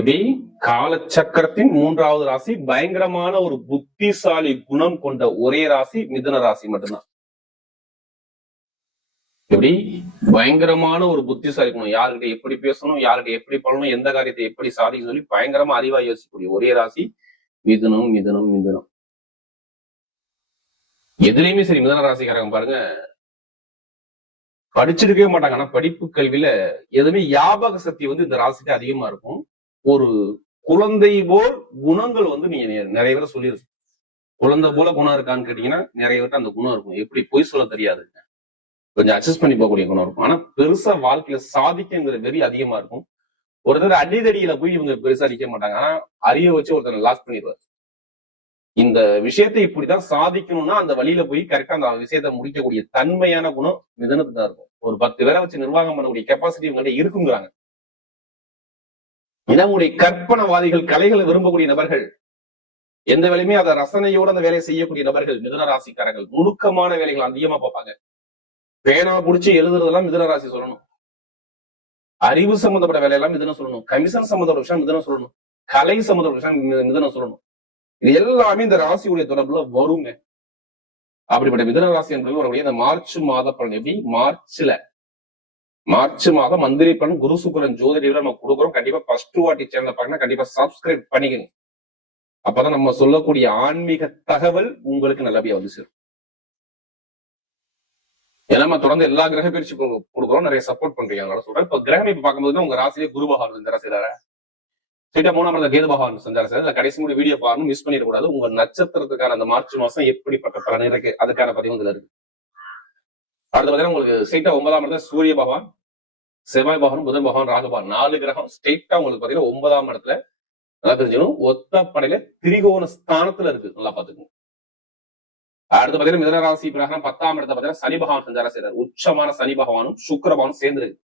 எப்படி காலச்சக்கரத்தின் 3வது ராசி, பயங்கரமான ஒரு புத்திசாலி குணம் கொண்ட ஒரே ராசி மிதுன ராசி மட்டும்தான். எப்படி பயங்கரமான ஒரு புத்திசாலி குணம், யாருக்கிட்ட எப்படி பேசணும், யாருக்கிட்ட எப்படி பண்ணணும், எந்த காரியத்தை எப்படி சாதிக்க சொல்லி பயங்கரமா அறிவா யோசிக்கக்கூடிய ஒரே ராசி மிதுனம். மிதுனம் மிதுனம் எதுலையுமே சரி, மிதுன ராசிக்காரங்க பாருங்க படிச்சிருக்கவே மாட்டாங்க. ஆனா படிப்பு கல்வியில எதுவுமே ஞாபக சக்தி இந்த ராசிக்கு அதிகமா இருக்கும். ஒரு குழந்தை போல் குணங்கள் நீங்க நிறைய பேர் சொல்லிருக்கு. குழந்தை போல குணம் இருக்கான்னு கேட்டீங்கன்னா நிறைய பேர்ட்ட அந்த குணம் இருக்கும். எப்படி பொய் சொல்ல தெரியாது, கொஞ்சம் அட்ஜஸ்ட் பண்ணி போகக்கூடிய குணம் இருக்கும். ஆனா பெருசா வாழ்க்கையில சாதிக்குங்கிற வெறி அதிகமா இருக்கும். ஒருத்தர் அடிதடியில போய் இவங்க பெருசா நிக்க மாட்டாங்க. ஆனா அறிய வச்சு ஒருத்தர் லாஸ் பண்ணிடுவார். இந்த விஷயத்தை இப்படிதான் சாதிக்கணும்னா அந்த வழியில போய் கரெக்டா அந்த விஷயத்தை முடிக்கக்கூடிய தன்மையான குணம் மிதுனத்துக்கு தான் இருக்கும். ஒரு 10 பேரை வச்சு நிர்வாகம் பண்ணக்கூடிய கெப்பாசிட்டி இவங்கள்ட்ட இருக்குங்கிறாங்க. நம்முடைய கற்பனவாதிகள், கலைகளை விரும்பக்கூடிய நபர்கள், எந்த வேலையுமே அதை ரசனையோட அந்த வேலையை செய்யக்கூடிய நபர்கள் மிதுன ராசிக்காரர்கள் நுணுக்கமான வேலைகள் அதிகமா பார்ப்பாங்க. பேனா புடிச்சு எழுதுறதெல்லாம் மிதுன ராசி சொல்லணும். அறிவு சம்பந்தப்பட்ட வேலையெல்லாம் மிதுனம் சொல்லணும். கமிஷன் சம்பந்தப்பட்ட விஷயம் மிதுனம் சொல்லணும். கலை சம்பந்தப்பட்ட விஷயம் மிதுனம் சொல்லணும். இது எல்லாமே இந்த ராசியுடைய தொடர்புல வருங்க. அப்படிப்பட்ட மிதுன ராசி என்பது வரக்கூடிய இந்த மார்ச் மாத பலன். எப்படி மார்ச் மாதம் மந்திரி பலன் குரு சுக்கிரன் ஜோதிட நம்ம கொடுக்குறோம். கண்டிப்பா ஃபர்ஸ்ட் வாட்டி சேனல் பாருங்க, கண்டிப்பா சப்ஸ்கிரைப் பண்ணிக்கங்க. அப்பதான் நம்ம சொல்லக்கூடிய ஆன்மீக தகவல் உங்களுக்கு நல்லபடியா சேரும். ஏன்னா நம்ம தொடர்ந்து எல்லா கிரக பயிற்சி கொடுக்குறோம், நிறைய சப்போர்ட் பண்றீங்க. அதனால சொல்றேன். இப்ப கிரகம் இப்ப பார்க்கும்போது உங்க ராசியிலே குரு பகவான் செஞ்சாரா செய்தார, சீட்டா 3ஆம் இடத்துல கேது பகவான் செஞ்சாரா செய்தார். கடைசி முடி வீடியோ பாருங்க, மிஸ் பண்ணிடக்கூடாது. உங்க நட்சத்திரத்துக்கான அந்த மார்ச் மாசம் எப்படிப்பட்ட பலன் இருக்கு அதுக்கான பதிவு இதுல இருக்கு. அடுத்து பாத்தீங்கன்னா உங்களுக்கு ஸ்ட்ரெயிட்டா 9ஆம் இடத்துல சூரிய பகவான், செவ்வாய் பகவான், புதன் பகவான், ராகு பகவான் 4 கிரகம் ஸ்ட்ரெயிட்டா உங்களுக்கு பாத்தீங்கன்னா 9ஆம் இடத்துல நல்லா தெரிஞ்சுக்கணும். ஒத்த படையில திரிகோண ஸ்தானத்துல இருக்கு, நல்லா பாத்துக்கணும். அடுத்து பாத்தீங்கன்னா மிதுன ராசி பிரகாரம் 10ஆம் இடத்துல பாத்தீங்கன்னா சனி பகவான் செஞ்சாரா செய்தார். உச்சமான சனி பகவானும் சுக்கிர பகவானும் சேர்ந்து இருக்கு.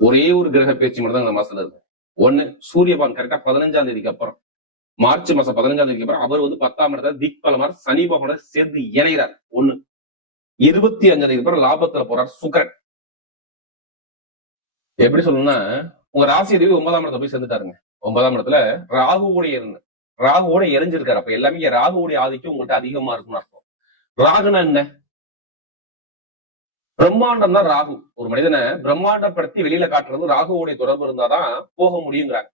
ஒரே ஒரு கிரக பேச்சு மட்டும் தான் இந்த மாசத்துல இருக்கு. ஒண்ணு சூரிய பகவான் கரெக்டா 15ஆம் தேதிக்கு அப்புறம், மார்ச் மாசம் 15ஆம் தேதிக்கு அப்புறம் அவர் 10ஆம் இடத்துல திக்பலமார் சனி பகவானோட சேர்ந்து இணைகிறார். ஒண்ணு 25ஆம் தேதிக்கு அப்புறம் லாபத்துல போறார் சுக்கிரன். எப்படி சொல்லணும்னா உங்க ராசி தேவி 9ஆம் இடத்துல போய் சேர்ந்துட்டாருங்க. 9ஆம் இடத்துல ராகுவோட இறைஞ்சிருக்காரு. அப்ப எல்லாமே ராகுவோடைய ஆதிக்கம் உங்கள்கிட்ட அதிகமா இருக்கும்னு அர்த்தம். ராகுனா என்ன? பிரம்மாண்டம் தான் ராகு. ஒரு மனிதனை பிரம்மாண்டப்படுத்தி வெளியில காட்டுறது ராகுவோடைய தொடர்பு இருந்தாதான் போக முடியுங்கிறாங்க.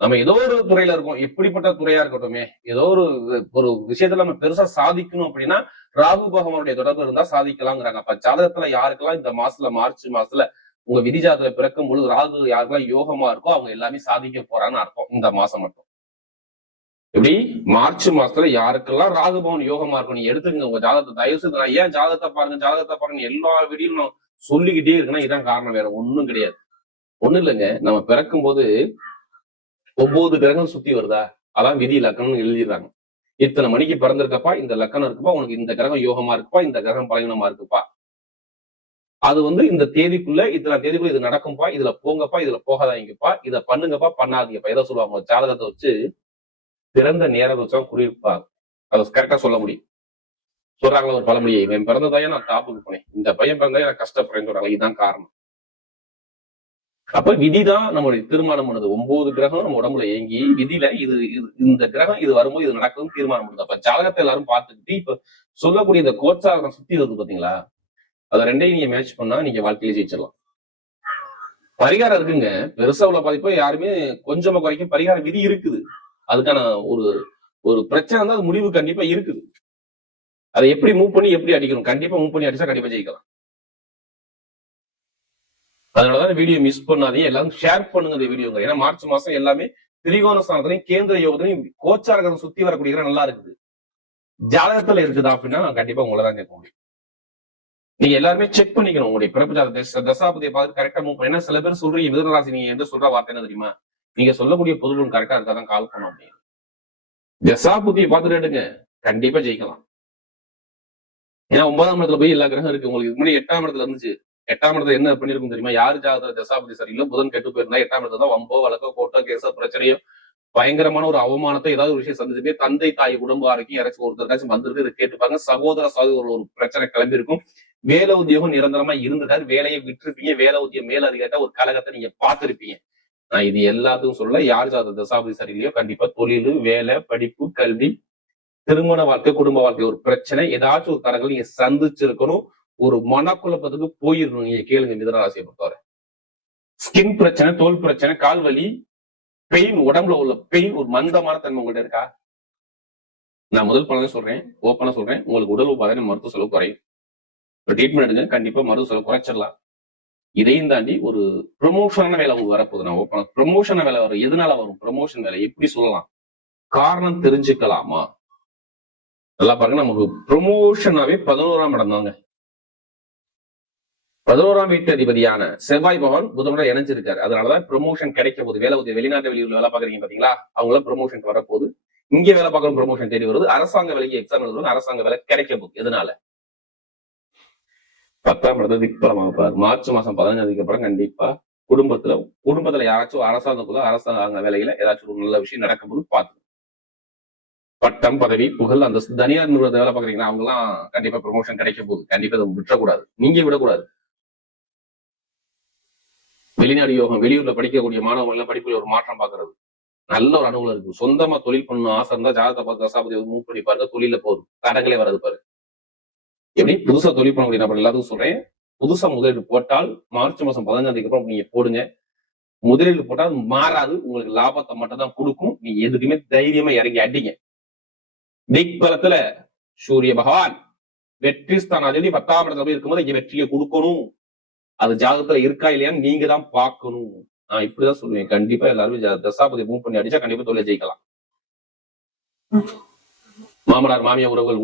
நம்ம ஏதோ ஒரு துறையில இருக்கோம், எப்படிப்பட்ட துறையா இருக்கட்டுமே, ஏதோ ஒரு விஷயத்துல நம்ம பெருசா சாதிக்கணும் அப்படின்னா ராகு பகவானுடைய தொடர்பு இருந்தா சாதிக்கலாம்ங்கிறாங்க. அப்ப ஜாதகத்துல யாருக்கெல்லாம் இந்த மாசத்துல மார்ச் மாசத்துல உங்க விதி ஜாதகத்துல பிறக்கும் பொழுது ராகு யாருக்கெல்லாம் யோகமா இருக்கோ அவங்க எல்லாமே சாதிக்க போறான்னு அர்த்தம். இந்த மாசம் மட்டும் இப்படி மார்ச் மாசத்துல யாருக்கெல்லாம் ராகு பவன் யோகமா இருக்கும் நீ எடுத்துக்கங்க உங்க ஜாதகத்தை. தயவு செய்து நான் ஏன் ஜாதகத்தை பாருங்க எல்லா வீடியும் நான் சொல்லிக்கிட்டே இருக்குன்னா இதான் காரணம், வேற ஒண்ணும் கிடையாது. ஒண்ணும் இல்லைங்க, நம்ம பிறக்கும் போது 9 கிரகம் சுத்தி வருதா, அதான் விதி லக்கணம்னு எழுதிடுறாங்க. இத்தனை மணிக்கு பிறந்திருக்கப்பா, இந்த லக்கணம் இருக்குப்பா, உனக்கு இந்த கிரகம் யோகமா இருக்குப்பா, இந்த கிரகம் பலகீனமா இருக்குப்பா, அது இந்த தேதிக்குள்ள இத்தனை தேதிக்குள்ள இது நடக்கும்பா, இதுல போங்கப்பா, இதுல போகாதீங்கப்பா, இதை பண்ணுங்கப்பா, பண்ணாதீங்கப்பா, ஏதோ சொல்லுவாங்க. ஜாதகத்தை வச்சு பிறந்த நேரத்தை வச்சா குறிப்பாங்க, அதை கரெக்டா சொல்ல முடியும். சொல்றாங்களா ஒரு பழமொழியை, இவன் பிறந்ததாயே நான் தாப்புக்கு போனேன், இந்த பையன் பிறந்தாயே நான் கஷ்டப்படுறேன்னு சொல்றாங்க. இதுதான் காரணம். அப்ப விதிதான் நம்மளுடைய தீர்மானம் பண்ணுது. 9 கிரகம் நம்ம உடம்புல இயங்கி விதியில இது இந்த கிரகம் இது வரும்போது இது நடக்கும் தீர்மானம் பண்ணுது. அப்ப ஜாதகத்தை எல்லாரும் பார்த்துக்கிட்டு இப்ப சொல்லக்கூடிய இந்த கோச்சாரம் சுத்தி வருது பாத்தீங்களா, அதை ரெண்டையும் நீங்க மேட்ச் பண்ணா நீங்க வாழ்க்கையில ஜெயிச்சிடலாம். பரிகாரம் இருக்குங்க, பெருசா உள்ள பாதிப்போ யாருமே கொஞ்சமா குறைக்கும் பரிகாரம் விதி இருக்குது. அதுக்கான ஒரு பிரச்சனை தான், அது முடிவு கண்டிப்பா இருக்குது. அதை எப்படி மூவ் பண்ணி எப்படி அடிக்கணும், கண்டிப்பா மூவ் பண்ணி அடிச்சா கண்டிப்பா ஜெயிக்கலாம். அதனாலதான் வீடியோ மிஸ் பண்ணாதீங்க, எல்லாரும் ஷேர் பண்ணுங்க இந்த வீடியோங்க. ஏன்னா மார்ச் மாசம் எல்லாமே திரிகோண ஸ்தானத்திலையும் கேந்திர யோகத்திலையும் கோச்சாரகம் சுத்தி வரக்கூடிய நல்லா இருக்குது. ஜாதகத்துல இருக்குதா அப்படின்னா நான் கண்டிப்பா உங்களை தான் கேட்க முடியும். நீங்க எல்லாருமே செக் பண்ணிக்கணும் உங்களுடைய பிறப்பு ஜாதகத்தை, தசாபதியை பார்த்து கரெக்டா மூவ் பண்ணி. சில பேர் சொல்றீங்க மிதுனராசி நீங்க எந்த சொல்ற வார்த்தை என்ன தெரியுமா, நீங்க சொல்லக்கூடிய பொருளும் கரெக்டா இருக்காதான் கால் பண்ண முடியும். தசாபதியை பார்த்துட்டு எடுங்க, கண்டிப்பா ஜெயிக்கலாம். ஏன்னா 9ஆம் இடத்துல போய் எல்லா கிரகம் இருக்கு. உங்களுக்கு இதுக்கு முன்னாடி 8ஆம் இடத்துல இருந்துச்சு. 8ஆம் இடத்துல என்ன பண்ணிருக்கும் தெரியுமா, யாரு ஜாதகத்துல தசாபதி சரியில்லை, புதன் கெட்டு போயிருந்தா 8ஆம் இடத்துல தான் வம்போ வழக்கோ கோட்டோ கேச பிரச்சனையோ பயங்கரமான ஒரு அவமானத்தை ஏதாவது ஒரு விஷயம் சந்திச்சுட்டே தந்தை தாய் உடம்பு ஆரோக்கியம் யாராச்சும் ஒருத்தருக்காச்சும் வந்திருக்கு, இதை கேட்டுப்பாங்க. சகோதர ஒரு பிரச்சனை கிளம்பி இருக்கும். வேலை உத்தியோகம் நிரந்தரமா இருந்துட்டாரு, வேலையை விட்டுருப்பீங்க, வேலை உத்தியோகம் மேல அதிகாரிட்ட ஒரு கழகத்தை நீங்க பார்த்திருப்பீங்க. நான் இது எல்லாத்துக்கும் சொல்ல, யார் ஜாதக தசாபதி சரியில்லையோ கண்டிப்பா தொழில், வேலை, படிப்பு, கல்வி, திருமண வாழ்க்கை, குடும்ப வாழ்க்கை ஒரு பிரச்சனை, ஏதாச்சும் ஒரு தரங்கள் நீங்க சந்திச்சிருக்கணும். ஒரு மனக்குழப்பத்துக்கு போயிடணும். நீங்க கேளுங்க மிதனராசியை பொறுத்தவரை. ஸ்கின் பிரச்சனை, தோல் பிரச்சனை, கால் வலி, பெயின், உடம்புல உள்ள பெயின், ஒரு மந்தமான தன்மை உங்கள்கிட்ட இருக்கா? நான் முதல் பலனை சொல்றேன், ஓப்பனா சொல்றேன், உங்களுக்கு உடல் உபாதை மருத்துவ செலவு குறையும். ட்ரீட்மெண்ட் எடுங்க, கண்டிப்பா மருத்துவ செலவு குறைச்சிடலாம். இதையும் தாண்டி ஒரு ப்ரொமோஷனான வேலை உங்களுக்கு வரப்போகுது. நான் ஓப்பனா ப்ரொமோஷன் வேலை வரும். எதனால வரும் ப்ரொமோஷன் வேலை? எப்படி சொல்லலாம்? காரணம் தெரிஞ்சுக்கலாமா? நல்லா பாருங்க, நமக்கு ப்ரொமோஷனாவே 11ஆம் இடம் தாங்க. 11ஆம் வீட்டு அதிபதியான செவ்வாய் பகவான் புதனோட இணைஞ்சிருக்காரு. அதனாலதான் ப்ரொமோஷன் கிடைக்க போகுது. வேலை உதவி, வெளிநாட்டு வெளியூர்ல வேலை பாக்குறீங்க பாத்தீங்களா, அவங்களாம் ப்ரொமோஷன் வரப்போகுது. இங்க வேலை பார்க்கணும், ப்ரொமோஷன் தேடி வருது. அரசாங்க வேலைக்கு எக்ஸாம் எழுதுறது, அரசாங்க வேலை கிடைக்க போகுது. எதனால? 10ஆம் இடத்துல திக்பலமாக பாரு. மார்ச் மாசம் 15 அப்புறம் கண்டிப்பா குடும்பத்துல யாராச்சும் அரசாங்க வேலையில ஏதாச்சும் ஒரு நல்ல விஷயம் நடக்கும் போது பார்த்து பட்டம், பதவி, புகழ், அந்த தனியார் நிறுவனத்தை வேலை பாக்குறீங்கன்னா அவங்க எல்லாம் கண்டிப்பா ப்ரொமோஷன் கிடைக்க போகுது. கண்டிப்பா அதை விட்டுறக்கூடாது, நீங்க விடக்கூடாது. வெளிநாடு யோகம், வெளியூர்ல படிக்கக்கூடிய மாணவர்கள் எல்லாம் படிப்புல ஒரு மாற்றம் பாக்குறது, நல்ல ஒரு அனுகூலம் இருக்கு. சொந்தமா தொழில் பண்ணணும் ஆசை இருந்தா ஜாதகத்தை பார்த்து தசாபதி மூவ் பண்ணி பாருங்க. தொழில போகுது, தடங்களே வராது பாரு. எப்படி புதுசா தொழில் பண்ண முடியும்? நான் எல்லாத்துக்கும் சொல்றேன், புதுசா முதலீடு போட்டால் மார்ச் மாசம் 15 அப்புறம் நீங்க போடுங்க. முதலீடு போட்டால் மாறாது, உங்களுக்கு லாபத்தை மட்டும் தான் கொடுக்கும். நீங்க எதுக்குமே தைரியமா இறங்கி அடிங்க. திக்பலத்துல சூரிய பகவான் வெற்றி ஸ்தான அதிபதி 10ஆம் இடத்துல போய் இருக்கும்போது இங்க வெற்றியை கொடுக்கணும். அது ஜாதகத்துல இருக்கா இல்லையான்னு நீங்க தான் பார்க்கணும். நான் இப்படிதான் சொல்லுவேன். கண்டிப்பா எல்லாருமே தசாபதி மூவ் பண்ணி அடிச்சா கண்டிப்பா தொழிலை ஜெயிக்கலாம். மாமனார் மாமியார் உறவுகள்,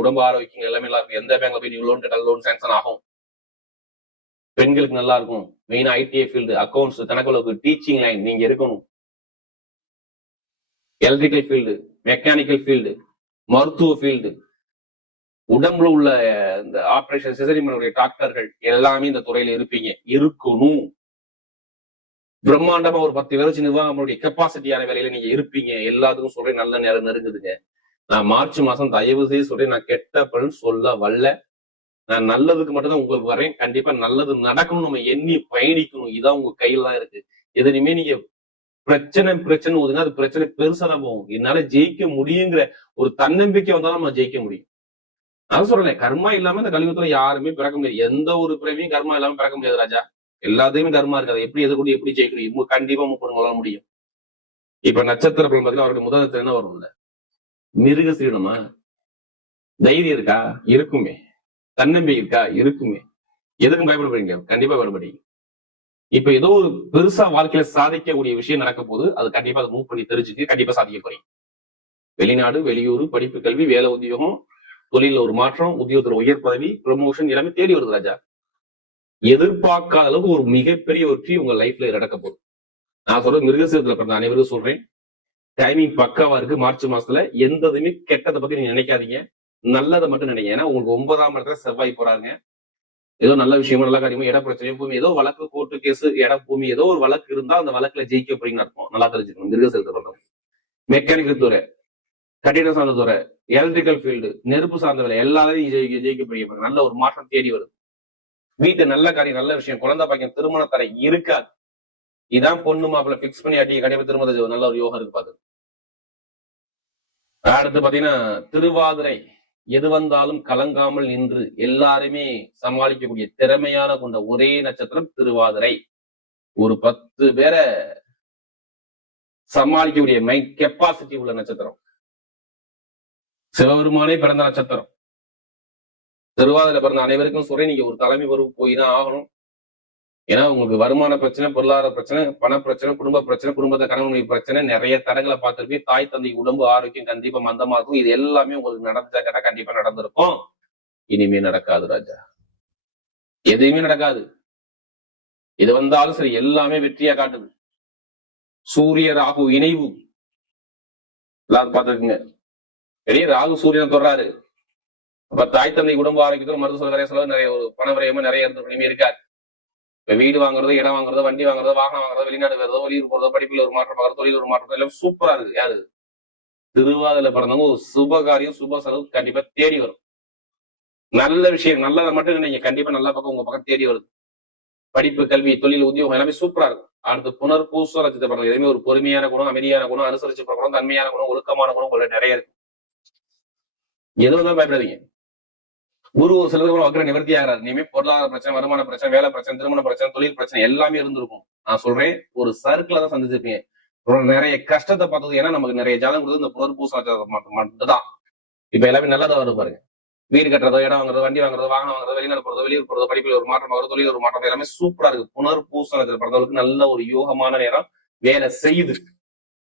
உடம்பு ஆரோக்கியம் எல்லாமே நல்லா இருக்கும். எந்த பேங்க்ல போய் நீங்க லோன் கேட்டாலும் லோன் சாங்ஷன் ஆகும். பெண்களுக்கு நல்லா இருக்கும். மெயினா ஐடிஐ ஃபீல்டு, அக்கௌண்ட்ஸ், கணக்கு, டீச்சிங் லைன் நீங்க இருக்கணும். எலக்ட்ரிக்கல் ஃபீல்டு, மெக்கானிக்கல் ஃபீல்டு, மருத்துவ ஃபீல்டு, உடம்புல உள்ள இந்த ஆபரேஷன் சிசரியனுடைய டாக்டர்கள் எல்லாமே இந்த துறையில இருப்பீங்க, இருக்கணும். பிரம்மாண்டமா ஒரு 10 பேர் வச்சு நிர்வாகமுடைய கெப்பாசிட்டியான வேலையில நீங்க இருப்பீங்க. எல்லாத்துக்கும் சொல்றேன், நல்ல நேரம் நெருங்குதுங்க. நான் மார்ச் மாசம் தயவு செய்து சொல்றேன், நான் கெட்ட பலன் சொல்ல வரல. நான் நல்லதுக்கு மட்டும்தான் உங்களுக்கு வரேன். கண்டிப்பா நல்லது நடக்கணும், நம்ம எண்ணி பயணிக்கணும். இதான் உங்க கையில தான் இருக்கு. எதுலையுமே நீங்க பிரச்சனை ஒதுங்க, அது பிரச்சனை பெருசாதான் போகும். என்னால ஜெயிக்க முடியுங்கிற ஒரு தன்னம்பிக்கை வந்தாலும் நம்ம ஜெயிக்க முடியும். நான் சொல்றேன், கர்மா இல்லாம இந்த கலியுகத்துல யாருமே பிறக்க முடியாது. எந்த ஒரு பிறவியும் கர்மா இல்லாம பிறக்க முடியாது ராஜா. எல்லாத்தையுமே கர்மா இருக்காது. எப்படி எதுக்கூட எப்படி ஜெயிக்கணும் கண்டிப்பா முப்பது முடியும். இப்ப நட்சத்திர பலன் பார்த்தீங்கன்னா அவருடைய முதல் என்ன வரும்ல, மிருக சீடமா. தைரியம் இருக்கா? இருக்குமே. தன்னம்பிக்கை இருக்கா? இருக்குமே. எதுக்கும் பயப்படுறீங்க? கண்டிப்பா பயப்படுறீங்க. இப்ப ஏதோ ஒரு பெருசா வாழ்க்கையில சாதிக்கக்கூடிய விஷயம் நடக்க போது, அது கண்டிப்பா அதை மூவ் பண்ணி தெரிஞ்சுட்டு கண்டிப்பா சாதிக்க போறீங்க. வெளிநாடு, வெளியூர், படிப்பு, கல்வி, வேலை, உத்தியோகம், தொழில ஒரு மாற்றம், உத்தியோகத்துல உயர் பதவி, ப்ரமோஷன் எல்லாமே தேடி வருது ராஜா. எதிர்பார்க்காத அளவுக்கு ஒரு மிகப்பெரிய வெற்றி உங்க லைஃப்ல நடக்க போகுது. நான் சொல்றது மிருகசீரத்துல பிறந்த அனைவரும் சொல்றேன், டைமிங் பக்காவா இருக்கு. மார்ச் மாசத்துல எந்ததுமே கெட்டதை பத்தி நீங்க நினைக்காதீங்க, நல்லதை மட்டும் நினைங்க. ஏன்னா உங்களுக்கு 9ஆம் இடத்துல செவ்வாய் போறாங்க. ஏதோ நல்ல விஷயமோ, நல்ல காரியமோ, இட பிரச்சனையும், பூமி ஏதோ வழக்கு, கோர்ட்டு கேஸ், இட பூமி ஏதோ ஒரு வழக்கு இருந்தா அந்த வழக்குல ஜெயிக்க போறீங்கன்னு அர்த்தம். நல்லா தெரிஞ்சுக்கணும். மிருகசீரத்தை பிறந்தவங்க மெக்கானிக்கல் துறை, கட்டிட சார்ந்த துறை, எலக்ட்ரிக்கல் ஃபீல்டு, நெருப்பு சார்ந்த வேலை எல்லாரையும் ஜெயிக்க போறீங்க. நல்ல ஒரு மாற்றம் தேடி வருது. வீட்டு நல்ல காரியம், நல்ல விஷயம், குழந்தை பாக்கியம், திருமண தரை இருக்காது. இதான் பொண்ணு மாப்பிள்ள பிக்ஸ் பண்ணி அடி கண்டிப்பா திருமண நல்ல ஒரு யோகம் இருக்கு பாத்து. அடுத்து பாத்தீங்கன்னா திருவாதிரை, எது வந்தாலும் கலங்காமல் நின்று எல்லாருமே சமாளிக்கக்கூடிய திறமையான கொண்ட ஒரே நட்சத்திரம் திருவாதிரை. ஒரு 10 பேரை சமாளிக்கக்கூடிய மைண்ட் கெப்பாசிட்டி உள்ள நட்சத்திரம். சிவபெருமானே பிறந்த நட்சத்திரம். திருவாதிரை பிறந்த அனைவருக்கும் சொல்றேன், நீங்க ஒரு தலைமை பொறுப்பு போய் தான் ஆகணும். ஏன்னா உங்களுக்கு வருமான பிரச்சனை, பொருளாதார பிரச்சனை, பண பிரச்சனை, குடும்ப பிரச்சனை, குடும்பத்தை கணவன் பிரச்சனை, நிறைய தடங்களை பார்த்திருப்பீங்க. தாய் தந்தை உடம்பு ஆரோக்கியம் கண்டிப்பா மந்தமா இருக்கும். இது எல்லாமே உங்களுக்கு நடந்தா கேட்டா கண்டிப்பா நடந்திருக்கும். இனிமே நடக்காது ராஜா, எதையுமே நடக்காது. இது வந்தாலும் சரி, எல்லாமே வெற்றியா காட்டுது. சூரிய ராகு இணைவு எல்லாரும் பார்த்துருக்குங்க. பெரிய ராகு சூரியனை தொடராரு. அப்ப தாய் தந்தை உடம்பு ஆரோக்கியத்தோடு மருத்துவ செலவு நிறைய, ஒரு பண விரயமா நிறைய இருக்காது. இப்ப வீடு வாங்குறது, இடம் வாங்குறது, வண்டி வாங்குறது, வாகனம் வாங்குறது, வெளிநாடு வருதோ, வெளியூர் போறதோ, படிப்புல ஒரு மாற்றம் பார்க்கறது, தொழில் ஒரு மாற்றம், எல்லாம் சூப்பரா இருக்கு. யாரு திருவாதிரை பிறந்தவங்க ஒரு சுப காரியம், சுப செலவு கண்டிப்பா தேடி வரும். நல்ல விஷயம், நல்லதை மட்டும் நீங்க கண்டிப்பா நல்ல பக்கம் உங்க பக்கம் தேடி வருது. படிப்பு, கல்வி, தொழில், உத்தியோகம் எல்லாமே சூப்பரா இருக்கும். அடுத்து புனர்பூச நட்சத்திர பிறந்தவங்க எதுவுமே ஒரு பொறுமையான குணம், அமைதியான குணம், அனுசரிச்சு போகணும், தன்மையான குணம், ஒழுக்கமான குணம் உங்களுக்கு நிறைய இருக்கு. எதுவும் பயப்படாதீங்க. குரு ஒரு சிலருக்கு வக்ர நிவர்த்தி ஆகிறாரு. இனிமே பொருளாதார பிரச்சனை, வருமான பிரச்சனை, வேலை பிரச்சனை, திருமண பிரச்சனை, தொழில் பிரச்சனை எல்லாமே இருந்திருக்கும். நான் சொல்றேன், ஒரு சர்க்கிள தான் சந்திச்சிருப்பீங்க. நிறைய கஷ்டத்தை பார்த்தது. ஏன்னா நமக்கு நிறைய ஜாதகம் கொடுத்து இந்த புனர்பூச நட்சத்திரம் மட்டும்தான். இப்ப எல்லாமே நல்லதா வரும் பாருங்க. வீடு கட்டுறதோ, இடம் வாங்குறதோ, வண்டி வாங்குறதோ, வாகனம் வாங்குறதோ, வெளிநாடு போறதோ, வெளியூர் போறதோ, படிப்பில் ஒரு மாற்றம் ஆகுறது, தொழில் ஒரு மாற்றம், எல்லாமே சூப்பரா இருக்கு. புனர்பூச நட்சத்திரம் பிறந்தவங்களுக்கு நல்ல ஒரு யோகமான நேரம் வேலை செய்யுது.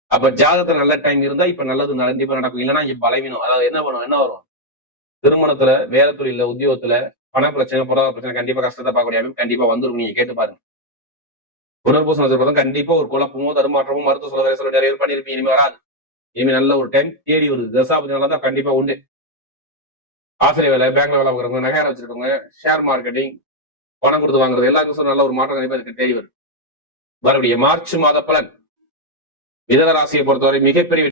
அப்ப ஜாதகத்துல நல்ல டைம் இருந்தா இப்ப நல்லது கண்டிப்பா நடக்கும். இல்லைன்னா இங்க பலவீனம். அதாவது என்ன வரும் திருமணத்துல, வேலை தொழில, உத்தியோகத்துல, பண பிரச்சனை, பொருளாதார பிரச்சனை, கண்டிப்பா கஷ்டத்தை பார்க்கக்கூடிய அமைப்பு கண்டிப்பா வந்துடும். நீங்க கேட்டு பாருங்க. புனர்பூச நட்சத்திரம் கண்டிப்பா ஒரு குழப்பமோ, தருமாற்றமோ, மருத்துவ சொல்ல வேலை சொல்ல நிறைய பண்ணிருப்பீங்க. இனிமே வராது. இனிமே நல்ல ஒரு டைம் தேடி வருது. தசாபதினாலதான் கண்டிப்பா உண்டு. ஆசிரியர் வேலை, பேங்க்ல வேலை பார்க்குறவங்க, நகையார வச்சிருக்கவங்க, ஷேர் மார்க்கெட்டிங், பணம் கொடுத்து வாங்குறது எல்லாருக்கும் நல்ல ஒரு மாற்றம் கண்டிப்பா இதுக்கு தேடி வருது. மறுபடியும் மார்ச் மாத பலன் மிதுன ராசியை பொறுத்தவரை மிகப்பெரிய